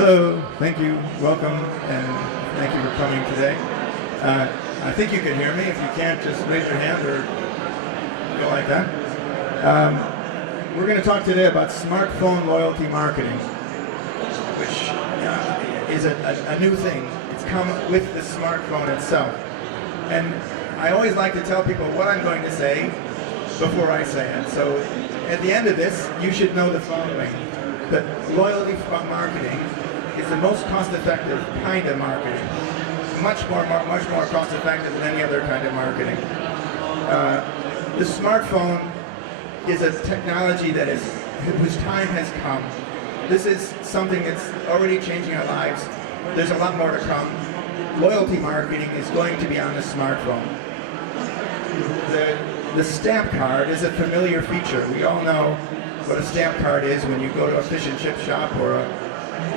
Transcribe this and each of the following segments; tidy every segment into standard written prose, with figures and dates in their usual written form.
Hello, thank you, welcome, and thank you for coming today. I think you can hear me. If you can't, just raise your hand or go like that. We're going to talk today about smartphone loyalty marketing, which is a new thing. It's come with the smartphone itself. And I always like to tell people what I'm going to say before I say it. So at the end of this, you should know the following: that loyalty marketing is the most cost-effective kind of marketing. Much more cost-effective than any other kind of marketing. The smartphone is a technology whose time has come. This is something that's already changing our lives. There's a lot more to come. Loyalty marketing is going to be on the smartphone. The stamp card is a familiar feature. We all know what a stamp card is when you go to a fish and chip shop or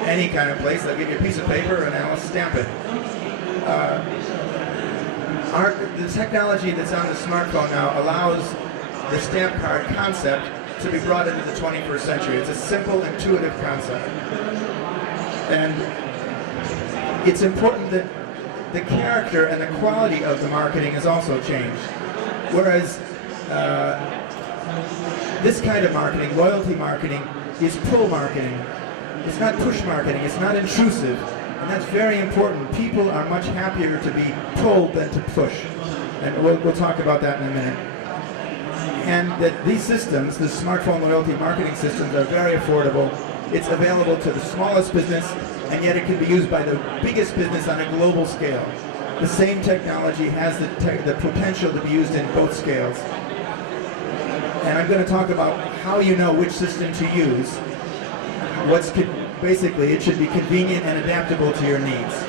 any kind of place. They'll give you a piece of paper and they'll stamp it. The technology that's on the smartphone now allows the stamp card concept to be brought into the 21st century. It's a simple, intuitive concept. And it's important that the character and the quality of the marketing has also changed. Whereas this kind of marketing, loyalty marketing, is pull marketing. It's not push marketing. It's not intrusive. And that's very important. People are much happier to be pulled than to push. And we'll talk about that in a minute. And that these systems, the smartphone loyalty marketing systems, are very affordable. It's available to the smallest business, and yet it can be used by the biggest business on a global scale. The same technology has the potential to be used in both scales. And I'm going to talk about how you know which system to use. Basically, it should be convenient and adaptable to your needs.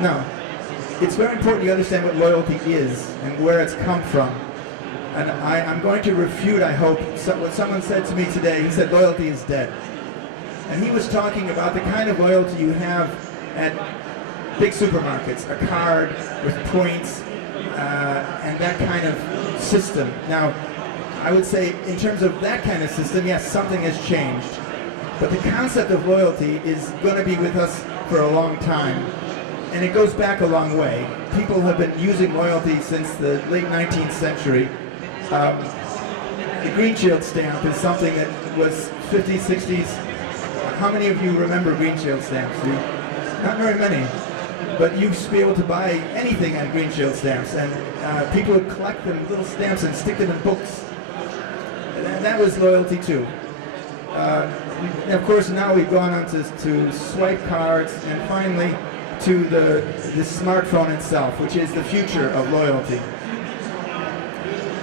Now, it's very important you understand what loyalty is and where it's come from. And I'm going to refute, I hope, what someone said to me today. He said loyalty is dead. And he was talking about the kind of loyalty you have at big supermarkets, a card with points, and that kind of system. Now, I would say in terms of that kind of system, yes, something has changed. But the concept of loyalty is going to be with us for a long time. And it goes back a long way. People have been using loyalty since the late 19th century. The green shield stamp is something that was 50s, 60s. How many of you remember green shield stamps? Not very many. But you used to be able to buy anything on green shield stamps. And people would collect them, little stamps, and stick them in books. And that was loyalty too. And of course, now we've gone on to swipe cards, and finally to the smartphone itself, which is the future of loyalty.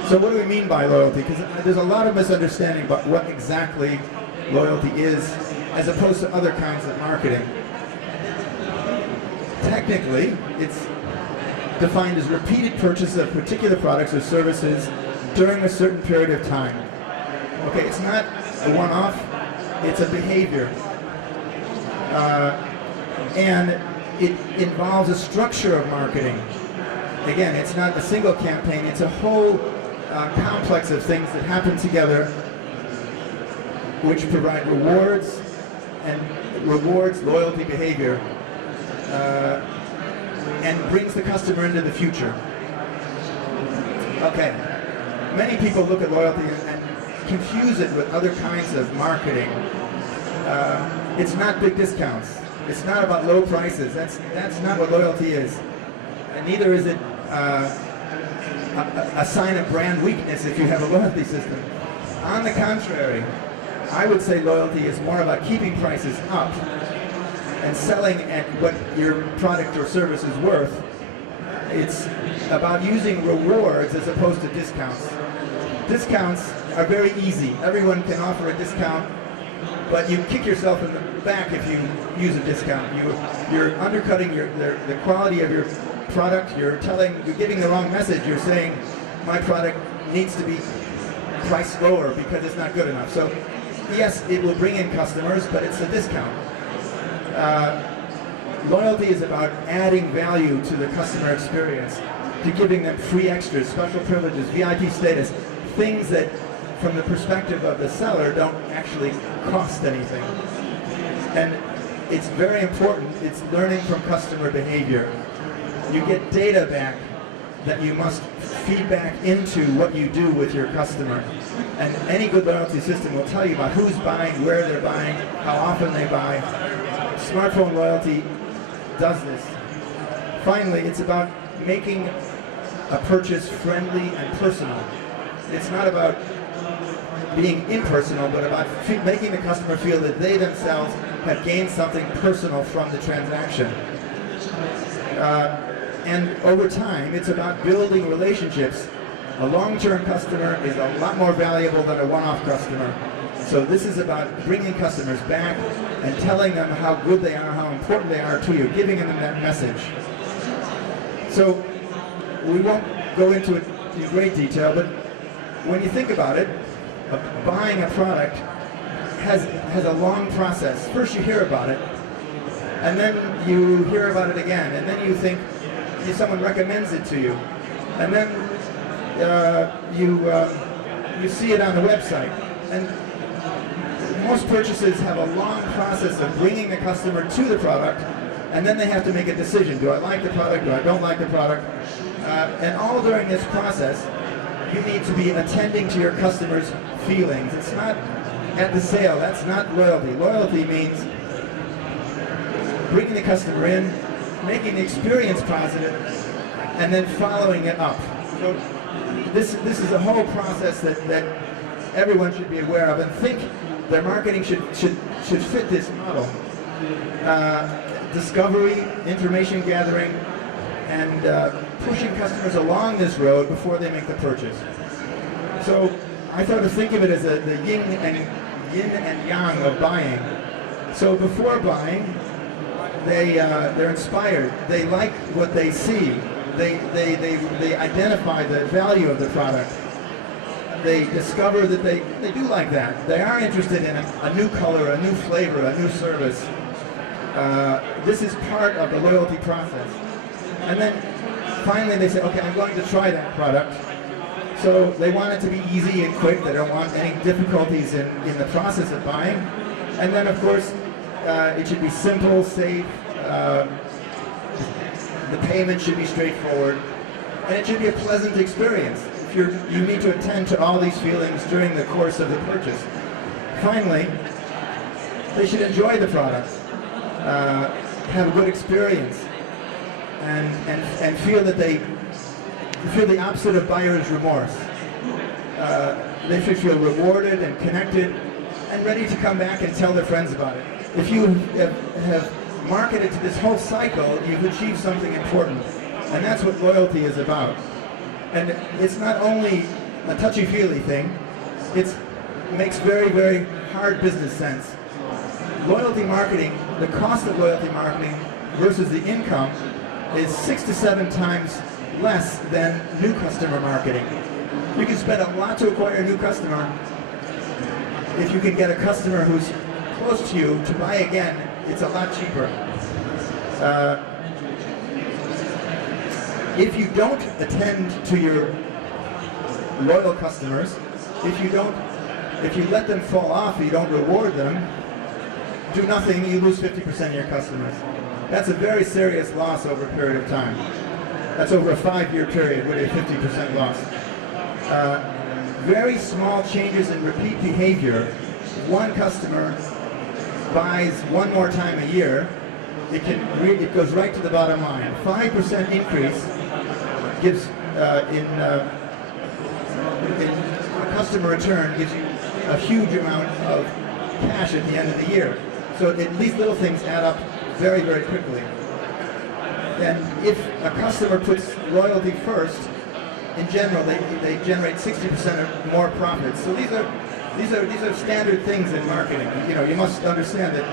So what do we mean by loyalty? Because there's a lot of misunderstanding about what exactly loyalty is as opposed to other kinds of marketing. Technically, it's defined as repeated purchase of particular products or services during a certain period of time. Okay, it's not a one-off, it's a behavior. And it involves a structure of marketing. Again, it's not a single campaign, it's a whole complex of things that happen together which provide rewards loyalty behavior, and brings the customer into the future. Okay, many people look at loyalty and confuse it with other kinds of marketing. It's not big discounts. It's not about low prices. That's not what loyalty is. And neither is it a sign of brand weakness if you have a loyalty system. On the contrary, I would say loyalty is more about keeping prices up and selling at what your product or service is worth. It's about using rewards as opposed to discounts. Discounts are very easy. Everyone can offer a discount, but you kick yourself in the back if you use a discount. You're undercutting the quality of your product. You're giving the wrong message. You're saying my product needs to be priced lower because it's not good enough. So yes, it will bring in customers, but it's a discount. Loyalty is about adding value to the customer experience, to giving them free extras, special privileges, VIP status, things that from the perspective of the seller, don't actually cost anything. And it's very important. It's learning from customer behavior. You get data back that you must feed back into what you do with your customer. And any good loyalty system will tell you about who's buying, where they're buying, how often they buy. Smartphone loyalty does this. Finally, it's about making a purchase friendly and personal. It's not about being impersonal, but about making the customer feel that they themselves have gained something personal from the transaction. And over time, it's about building relationships. A long-term customer is a lot more valuable than a one-off customer. So this is about bringing customers back and telling them how good they are, how important they are to you, giving them that message. So we won't go into it in great detail, but when you think about it, buying a product has a long process. First you hear about it, and then you hear about it again, and then you think someone recommends it to you, and then you see it on the website. And most purchases have a long process of bringing the customer to the product, and then they have to make a decision. Do I like the product? Do I don't like the product? And all during this process, you need to be attending to your customers' feelings. It's not at the sale. That's not loyalty. Loyalty means bringing the customer in, making the experience positive, and then following it up. So this is a whole process that everyone should be aware of and think their marketing should fit this model. Discovery, information gathering, and pushing customers along this road before they make the purchase. So I thought to think of it as the yin and yang of buying. So before buying, they're inspired. They like what they see. They identify the value of the product. They discover that they do like that. They are interested in a new color, a new flavor, a new service. This is part of the loyalty process. And then finally they say, okay, I'm going to try that product. So they want it to be easy and quick. They don't want any difficulties in the process of buying. And then, of course, it should be simple, safe. The payment should be straightforward. And it should be a pleasant experience. You need to attend to all these feelings during the course of the purchase. Finally, they should enjoy the product, have a good experience, and feel that they feel the opposite of buyer's remorse. They should feel rewarded and connected and ready to come back and tell their friends about it. If you have marketed to this whole cycle, you've achieved something important. And that's what loyalty is about. And it's not only a touchy-feely thing, it makes very, very hard business sense. Loyalty marketing, the cost of loyalty marketing versus the income is 6 to 7 times less than new customer marketing. You can spend a lot to acquire a new customer. If you can get a customer who's close to you to buy again, it's a lot cheaper. If you don't attend to your loyal customers, if you let them fall off, you don't reward them, do nothing, you lose 50% of your customers. That's a very serious loss over a period of time. That's over a 5-year period with a 50% loss. Very small changes in repeat behavior. If one customer buys one more time a year, it goes right to the bottom line. 5% increase gives in a customer return gives you a huge amount of cash at the end of the year. So these little things add up very, very quickly. And if a customer puts loyalty first, in general, they generate 60% or more profits. So these are standard things in marketing. You know, you must understand that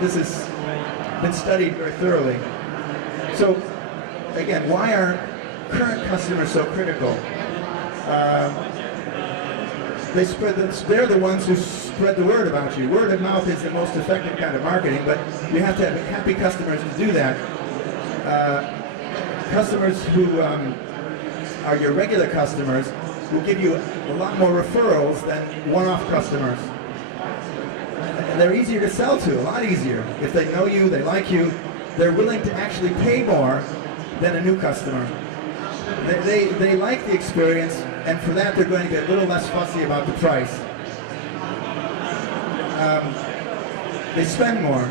this has been studied very thoroughly. So again, why are current customers so critical? They're the ones who spread the word about you. Word of mouth is the most effective kind of marketing, but you have to have happy customers to do that. Customers who are your regular customers will give you a lot more referrals than one-off customers. And they're easier to sell to, a lot easier. If they know you, they like you, they're willing to actually pay more than a new customer. They like the experience, and for that they're going to get a little less fussy about the price. They spend more.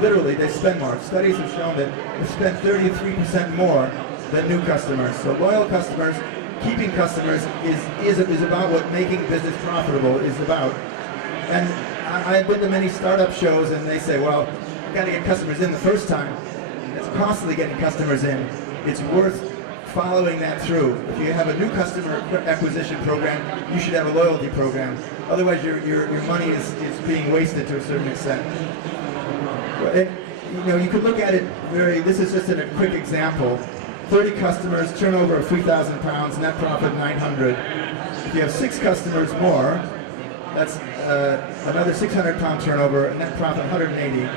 Literally, they spend more. Studies have shown that they spend 33% more than new customers. So loyal customers, keeping customers is about what making business profitable is about. And I've been to many startup shows, and they say, well, I've got to get customers in the first time. It's costly getting customers in. It's worth following that through. If you have a new customer acquisition program, you should have a loyalty program. Otherwise, your money is being wasted to a certain extent. You could look at it this is just a quick example. 30 customers, turnover of 3,000 pounds, net profit 900. If you have 6 customers more, that's another 600 pound turnover, net profit 180.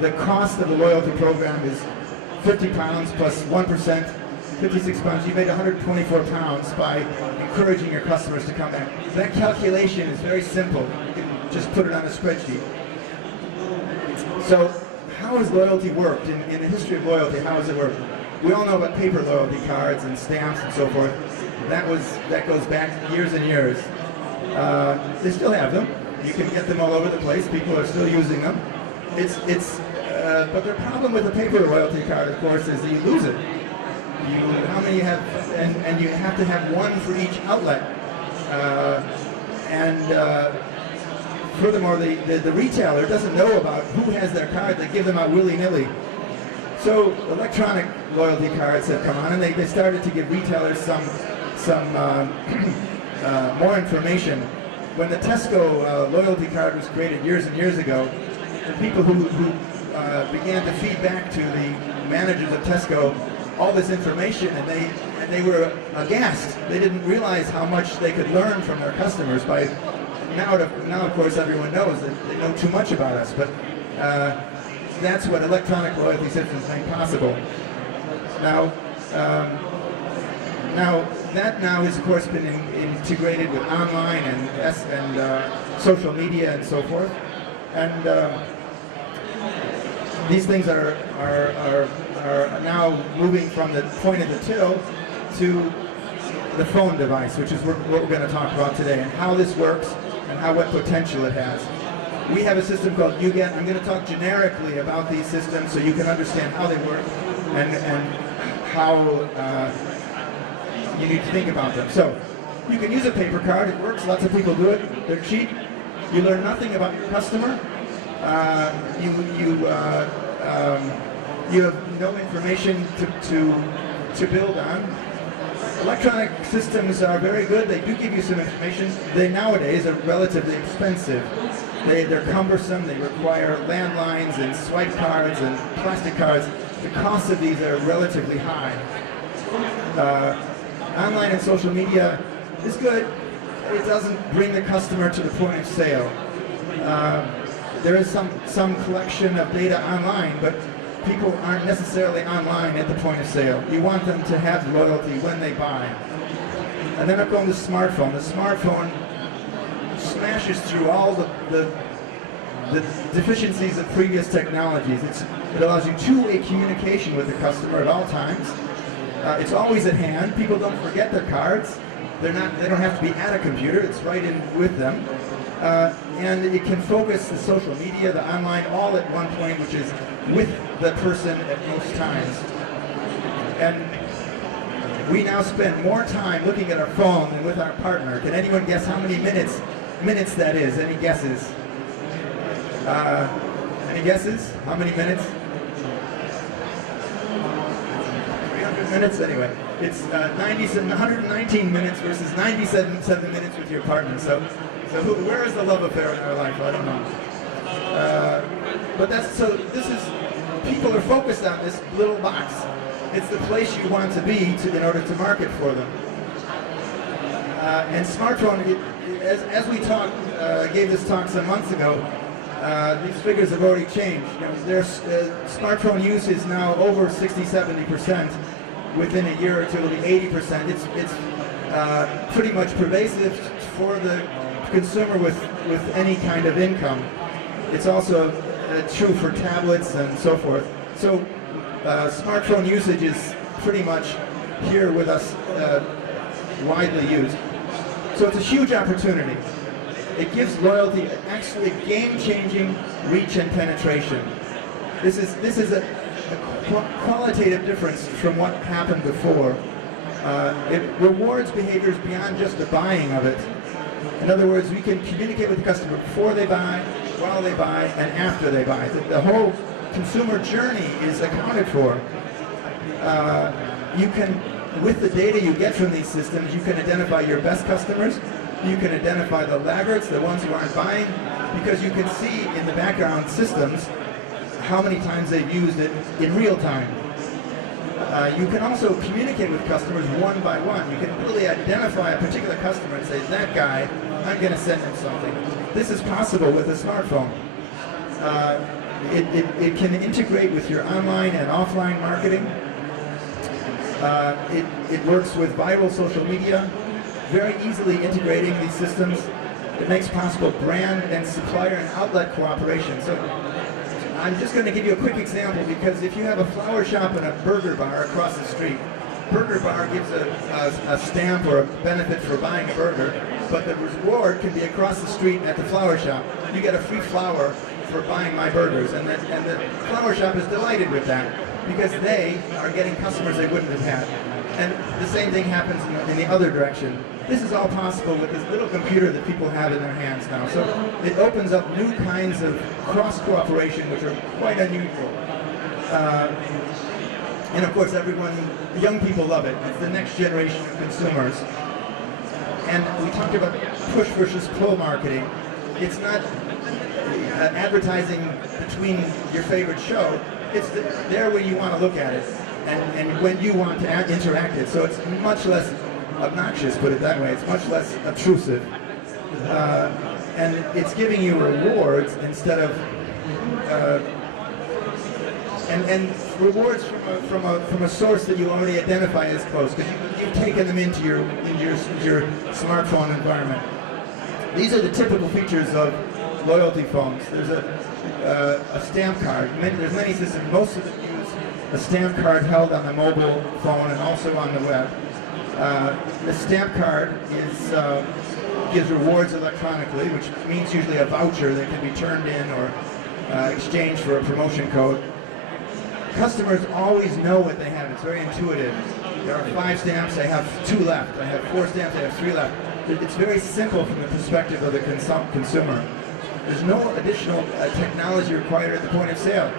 The cost of the loyalty program is 50 pounds plus 1%, 56 pounds. You made 124 pounds by encouraging your customers to come back. That calculation is very simple. You can just put it on a spreadsheet. So how has loyalty worked? In the history of loyalty, how has it worked? We all know about paper loyalty cards and stamps and so forth. That goes back years and years. They still have them. You can get them all over the place. People are still using them. But the problem with the paper loyalty card, of course, is that you lose it. How many you have, and you have to have one for each outlet. Furthermore, the retailer doesn't know about who has their card. They give them out willy-nilly. So electronic loyalty cards have come on, and they started to give retailers some more information. When the Tesco loyalty card was created years and years ago, the people who began to feed back to the managers of Tesco all this information, and they were aghast. They didn't realize how much they could learn from their customers by. Now, of course, everyone knows that they know too much about us, but that's what electronic loyalty systems make possible. Now that has, of course, been integrated with online and social media and so forth, and these things are now moving from the point of the till to the phone device, which is what we're going to talk about today, and how this works and what potential it has. We have a system called UGET. I'm going to talk generically about these systems so you can understand how they work and how you need to think about them. So you can use a paper card. It works. Lots of people do it. They're cheap. You learn nothing about your customer. You have no information to build on. Electronic systems are very good. They do give you some information. They nowadays are relatively expensive. They're cumbersome. They require landlines and swipe cards and plastic cards. The costs of these are relatively high. Online and social media is good. It doesn't bring the customer to the point of sale. There is some collection of data online, but people aren't necessarily online at the point of sale. You want them to have loyalty when they buy. And then up on the smartphone. The smartphone smashes through all the deficiencies of previous technologies. It allows you two-way communication with the customer at all times. It's always at hand. People don't forget their cards. They don't have to be at a computer. It's right in with them. And it can focus the social media, the online, all at one point, which is with the person at most times. And we now spend more time looking at our phone than with our partner. Can anyone guess how many minutes that is? Any guesses? Any guesses? How many minutes? 300 minutes? Anyway, it's 119 minutes versus 97 minutes with your partner. So where is the love affair in our life? I don't know. People are focused on this little box. It's the place you want to be in order to market for them. And smartphone, as we gave this talk some months ago, these figures have already changed. Smartphone use is now over 60-70%. Within a year or two, it'll be 80%. pretty much pervasive for the consumer with any kind of income. It's also true for tablets and so forth. So smartphone usage is pretty much here with us, widely used. So it's a huge opportunity. It gives loyalty actually game-changing reach and penetration. This is a qualitative difference from what happened before. It rewards behaviors beyond just the buying of it. In other words, we can communicate with the customer before they buy, while they buy, and after they buy. The whole consumer journey is accounted for. You can, with the data you get from these systems, you can identify your best customers. You can identify the laggards, the ones who aren't buying, because you can see in the background systems how many times they've used it in real time. You can also communicate with customers one by one. You can really identify a particular customer and say, that guy, I'm going to send him something. This is possible with a smartphone. It can integrate with your online and offline marketing. It works with viral social media, very easily integrating these systems. It makes possible brand and supplier and outlet cooperation. So I'm just going to give you a quick example, because if you have a flower shop and a burger bar across the street, burger bar gives a stamp or a benefit for buying a burger, but the reward can be across the street at the flower shop. You get a free flower for buying my burgers, and the flower shop is delighted with that, because they are getting customers they wouldn't have had. And the same thing happens in the other direction. This is all possible with this little computer that people have in their hands now. So it opens up new kinds of cross-cooperation, which are quite unusual. And of course, the young people love it. It's the next generation of consumers. And we talked about push versus pull marketing. It's not advertising between your favorite show. It's there when you want to look at it, and when you want to interact it. So it's much less obnoxious, put it that way. It's much less obtrusive. And it's giving you rewards instead of and rewards from a source that you already identify as close, because you've taken them into your smartphone environment. These are the typical features of loyalty phones. There's a stamp card. There's many systems. Most of them use a stamp card held on the mobile phone and also on the web. The stamp card gives rewards electronically, which means usually a voucher that can be turned in or exchanged for a promotion code. Customers always know what they have. It's very intuitive. There are 5 stamps. I have 2 left. I have 4 stamps. I have 3 left. It's very simple from the perspective of the consumer. There's no additional technology required at the point of sale.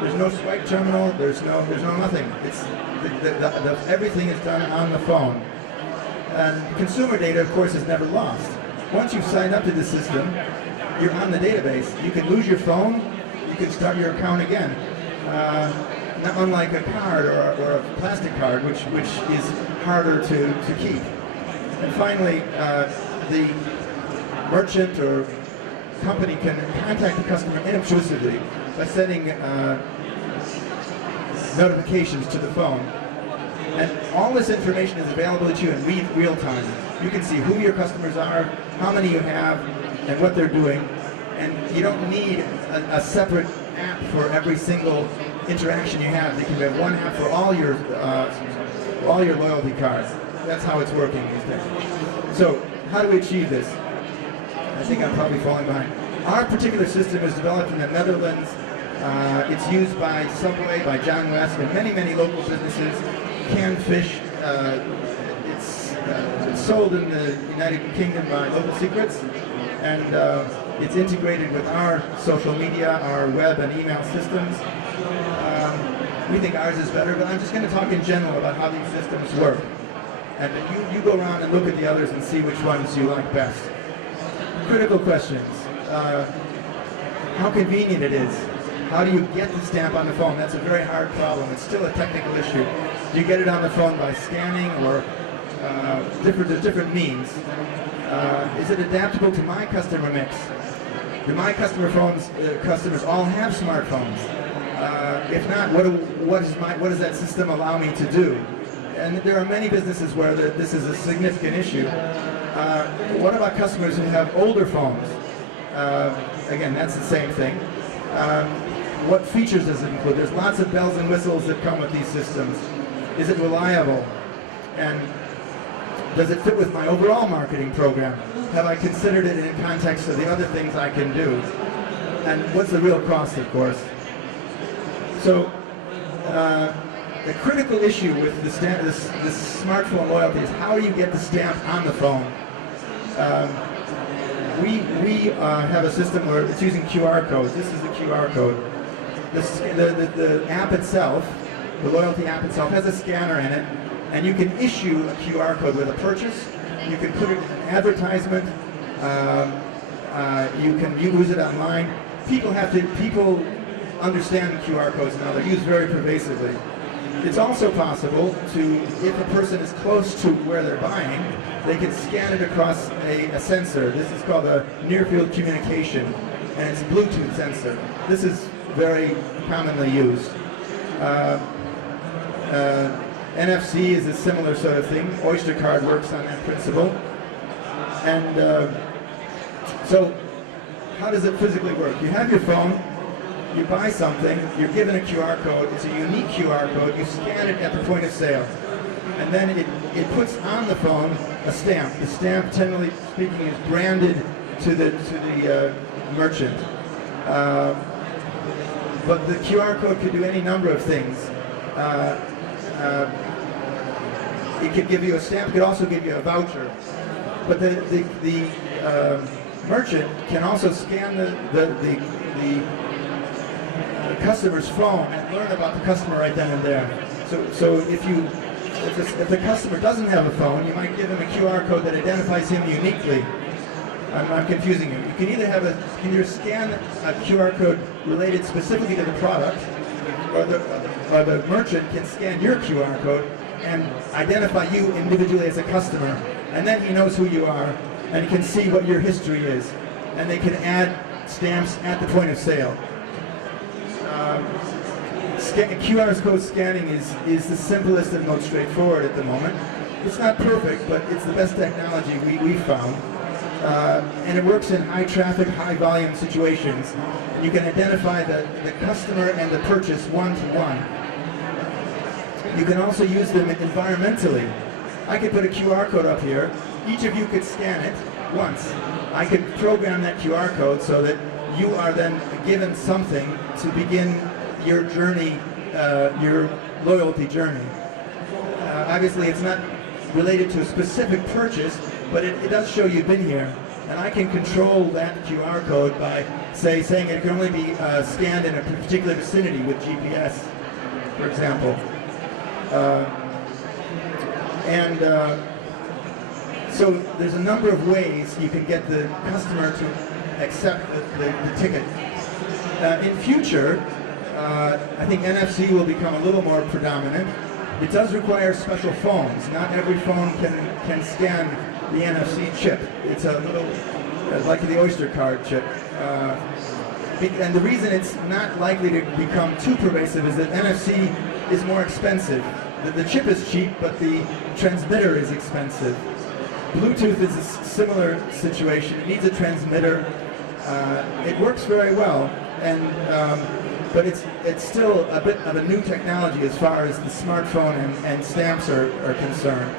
There's no swipe terminal. There's no nothing. It's everything is done on the phone. And consumer data, of course, is never lost. Once you've signed up to the system, you're on the database. You can lose your phone. You can start your account again. Not unlike a card or a plastic card, which is harder to keep. And finally, the merchant or company can contact the customer inobtrusively by sending notifications to the phone. And all this information is available to you in real time. You can see who your customers are, how many you have, and what they're doing. And you don't need a separate app for every single interaction you have. They can have one app for all your loyalty cards. That's how it's working these days. So how do we achieve this? I think I'm probably falling behind. Our particular system is developed in the Netherlands. It's used by Subway, by John West, and many local businesses. Canned fish. It's sold in the United Kingdom by Local Secrets, and it's integrated with our social media, our web and email systems. We think ours is better, but I'm just going to talk in general about how these systems work. And you go around and look at the others and see which ones you like best. Critical questions. How convenient it is. How do you get the stamp on the phone? That's a very hard problem. It's still a technical issue. Do you get it on the phone by scanning or there's different means? Is it adaptable to my customer mix? Do my customers all have smartphones? If not, what does that system allow me to do? and there are many businesses where this is a significant issue. What about customers who have older phones? Again, that's the same thing. What features does it include? There's lots of bells and whistles that come with these systems. Is it reliable? And does it fit with my overall marketing program? Have I considered it in context of the other things I can do? And what's the real cost, of course? So the critical issue with this smartphone loyalty is how do you get the stamp on the phone? We have a system where it's using QR codes. This is the QR code. The app itself, the loyalty app itself, has a scanner in it, and you can issue a QR code with a purchase. You can put it in an advertisement. You can use it online. People understand QR codes now. They're used very pervasively. It's also possible to, if a person is close to where they're buying, they can scan it across a sensor. This is called a near-field communication, and it's a Bluetooth sensor. This is very commonly used. NFC is a similar sort of thing. Oyster Card works on that principle. And so how does it physically work? You have your phone, you buy something, you're given a QR code. It's a unique QR code. You scan it at the point of sale. And then it puts on the phone a stamp. The stamp, generally speaking, is branded to the merchant. But the QR code could do any number of things. It could give you a stamp. It could also give you a voucher. But the merchant can also scan the customer's phone and learn about the customer right then and there. So if the customer doesn't have a phone, you might give him a QR code that identifies him uniquely. I'm confusing you. You can either scan a QR code related specifically to the product, or the merchant can scan your QR code and identify you individually as a customer, and then he knows who you are, and he can see what your history is, and they can add stamps at the point of sale. QR code scanning is the simplest and most straightforward at the moment. It's not perfect, but it's the best technology we've found. And it works in high traffic, high volume situations. You can identify the customer and the purchase one-to-one. You can also use them environmentally. I could put a QR code up here. Each of you could scan it once. I could program that QR code so that you are then given something to begin your journey, your loyalty journey. Obviously, it's not related to a specific purchase, but it does show you've been here. And I can control that QR code by, saying it can only be scanned in a particular vicinity with GPS, for example. So there's a number of ways you can get the customer to accept the ticket. In future, I think NFC will become a little more predominant. It does require special phones. Not every phone can scan the NFC chip. It's a little like the Oyster Card chip. And the reason it's not likely to become too pervasive is that NFC is more expensive. The chip is cheap, but the transmitter is expensive. Bluetooth is a similar situation. It needs a transmitter. It works very well, but it's still a bit of a new technology as far as the smartphone and stamps are concerned.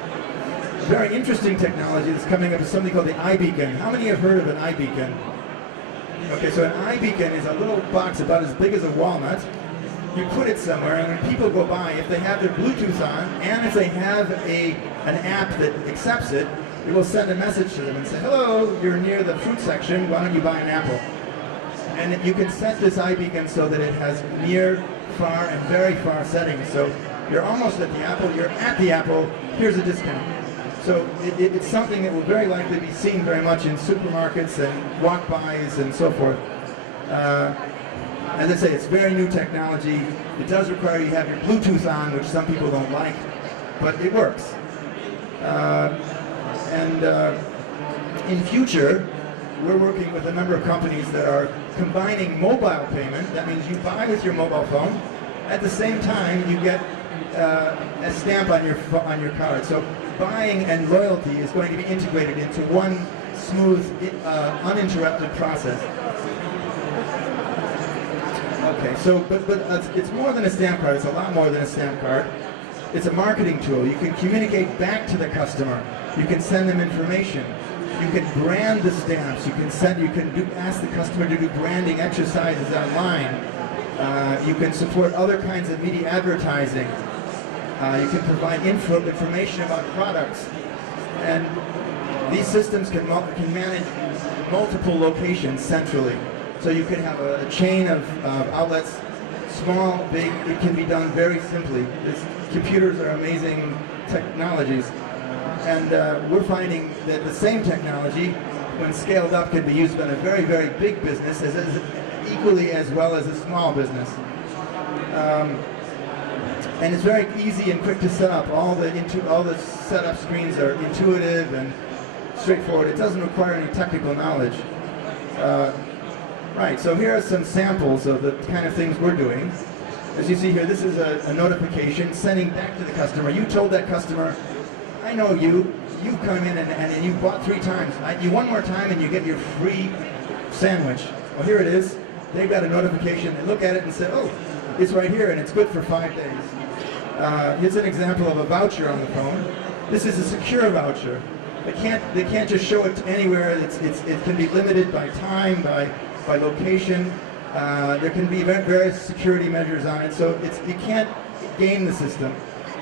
A very interesting technology that's coming up is something called the iBeacon. How many have heard of an iBeacon? Okay, so an iBeacon is a little box about as big as a walnut. You put it somewhere, and when people go by, if they have their Bluetooth on, and if they have an app that accepts it, it will send a message to them and say, hello, you're near the fruit section, why don't you buy an apple? And you can set this iBeacon so that it has near, far, and very far settings. So you're almost at the apple, you're at the apple, here's a discount. So it's something that will very likely be seen very much in supermarkets and walk-bys and so forth. As I say, it's very new technology. It does require you have your Bluetooth on, which some people don't like, but it works. In future, we're working with a number of companies that are combining mobile payment. That means you buy with your mobile phone. At the same time, you get a stamp on your card. So buying and loyalty is going to be integrated into one smooth, uninterrupted process. Okay, so but it's more than a stamp card. It's a lot more than a stamp card. It's a marketing tool. You can communicate back to the customer. You can send them information. You can brand the stamps. You can ask the customer to do branding exercises online. You can support other kinds of media advertising. You can provide information about products. And these systems can manage multiple locations centrally. So you can have a chain of outlets, small, big. It can be done very simply. Computers are amazing technologies. And we're finding that the same technology, when scaled up, can be used in a very, very big business as equally as well as a small business. And it's very easy and quick to set up. All the setup screens are intuitive and straightforward. It doesn't require any technical knowledge. Right, so here are some samples of the kind of things we're doing. As you see here, this is a notification sending back to the customer. You told that customer, I know you've come in and you bought 3 times. You one more time and you get your free sandwich. Well, here it is. They've got a notification. They look at it and say, oh, it's right here and it's good for 5 days. Here's an example of a voucher on the phone. This is a secure voucher. They can't just show it anywhere. It can be limited by time, by location. There can be various security measures on it, so you can't game the system.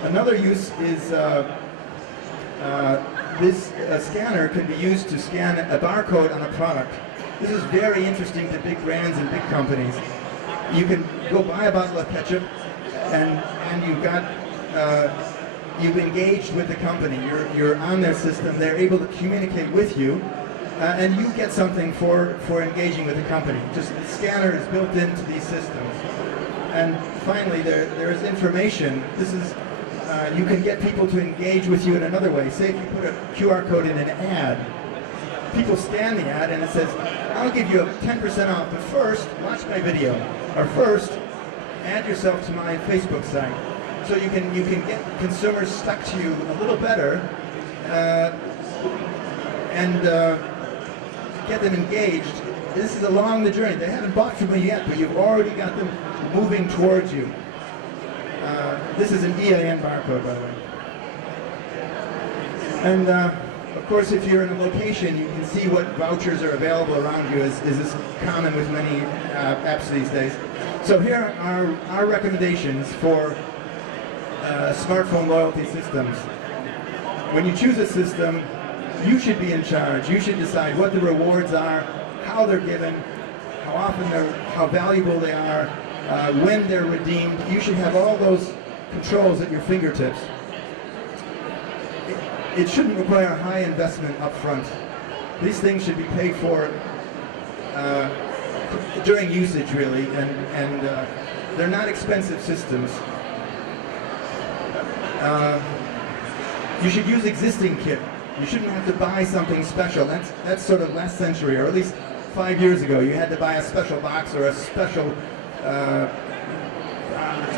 Another use is this scanner can be used to scan a barcode on a product. This is very interesting to big brands and big companies. You can go buy a bottle of ketchup, and you've engaged with the company. You're on their system. They're able to communicate with you, and you get something for engaging with the company. Just the scanner is built into these systems. And finally, there is information. This is you can get people to engage with you in another way. Say if you put a QR code in an ad, people scan the ad and it says, I'll give you a 10% off, but first, watch my video. Or first, add yourself to my Facebook site. So you can get consumers stuck to you a little better and get them engaged. This is along the journey. They haven't bought from you yet, but you've already got them moving towards you. This is an EIN barcode, by the way. And of course, if you're in a location, you can see what vouchers are available around you, as is common with many apps these days. So here are our recommendations for smartphone loyalty systems. When you choose a system, you should be in charge. You should decide what the rewards are, how they're given, how valuable they are, when they're redeemed. You should have all those controls at your fingertips. It shouldn't require a high investment up front. These things should be paid for during usage, really, and they're not expensive systems. You should use existing kit. You shouldn't have to buy something special. That's sort of last century, or at least 5 years ago. You had to buy a special box or a special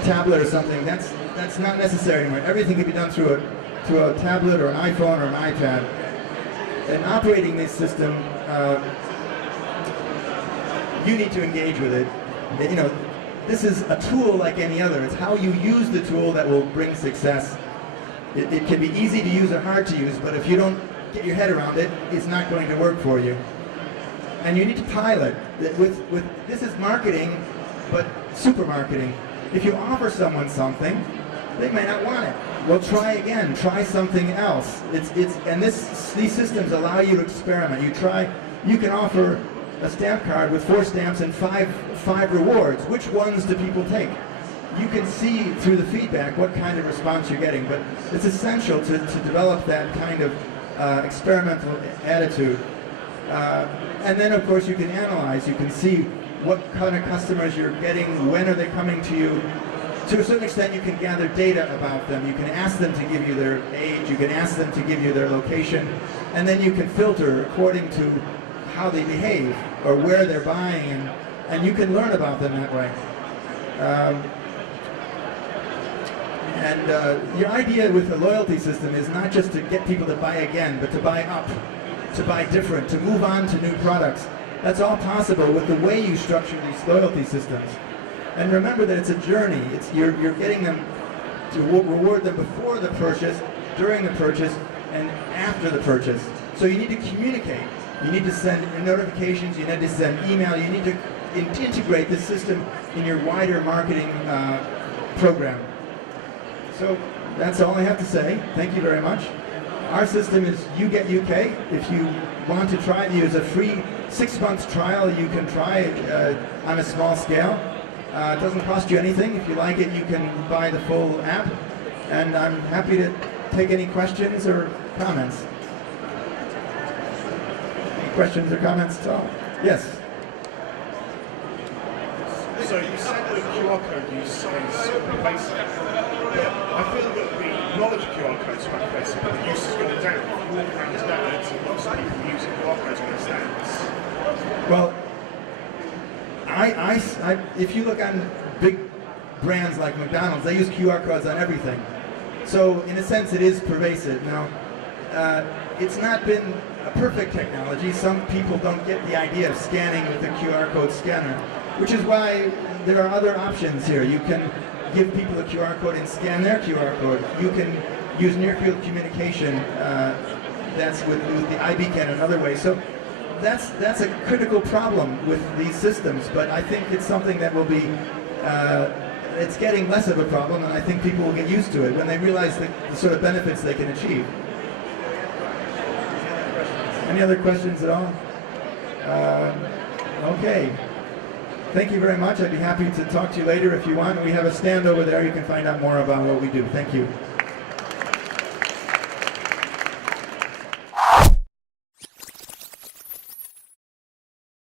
tablet or something. That's not necessary anymore. Everything can be done through a tablet or an iPhone or an iPad. And operating this system, you need to engage with it. You know, this is a tool like any other. It's how you use the tool that will bring success. It can be easy to use or hard to use, but if you don't get your head around it, it's not going to work for you. And you need to pilot. This is marketing, but super marketing. If you offer someone something, they may not want it. Well, try again. Try something else. These systems allow you to experiment. You can offer a stamp card with 4 stamps and five rewards. Which ones do people take? You can see through the feedback what kind of response you're getting, but it's essential to develop that kind of experimental attitude. And then, of course, you can analyze. You can see what kind of customers you're getting, when are they coming to you. To a certain extent, you can gather data about them. You can ask them to give you their age. You can ask them to give you their location. And then you can filter according to how they behave or where they're buying, and you can learn about them that way. And your idea with the loyalty system is not just to get people to buy again, but to buy up, to buy different, to move on to new products. That's all possible with the way you structure these loyalty systems. And remember that it's a journey. You're getting them to reward them before the purchase, during the purchase, and after the purchase. So you need to communicate. You need to send notifications, you need to send email, you need to integrate this system in your wider marketing program. So that's all I have to say. Thank you very much. Our system is You Get UK. If you want to try it, use a free 6-month trial. You can try it on a small scale. It doesn't cost you anything. If you like it, you can buy the full app. And I'm happy to take any questions or comments. Any questions or comments at all? Yes. So you said the QR code use is super basic. I feel that the knowledge of QR codes is quite basic, but the use has gone down. If you walk around today, there's lots of people using QR codes on their stands. Well, if you look on big brands like McDonald's, they use QR codes on everything. So in a sense, it is pervasive. Now, it's not been a perfect technology. Some people don't get the idea of scanning with a QR code scanner, which is why there are other options here. You can give people a QR code and scan their QR code. You can use near-field communication. That's with the iBeacon and other ways. So that's a critical problem with these systems. But I think it's something that will be. It's getting less of a problem, and I think people will get used to it when they realize the sort of benefits they can achieve. Any other questions at all? Okay. Thank you very much. I'd be happy to talk to you later if you want. We have a stand over there. You can find out more about what we do. Thank you.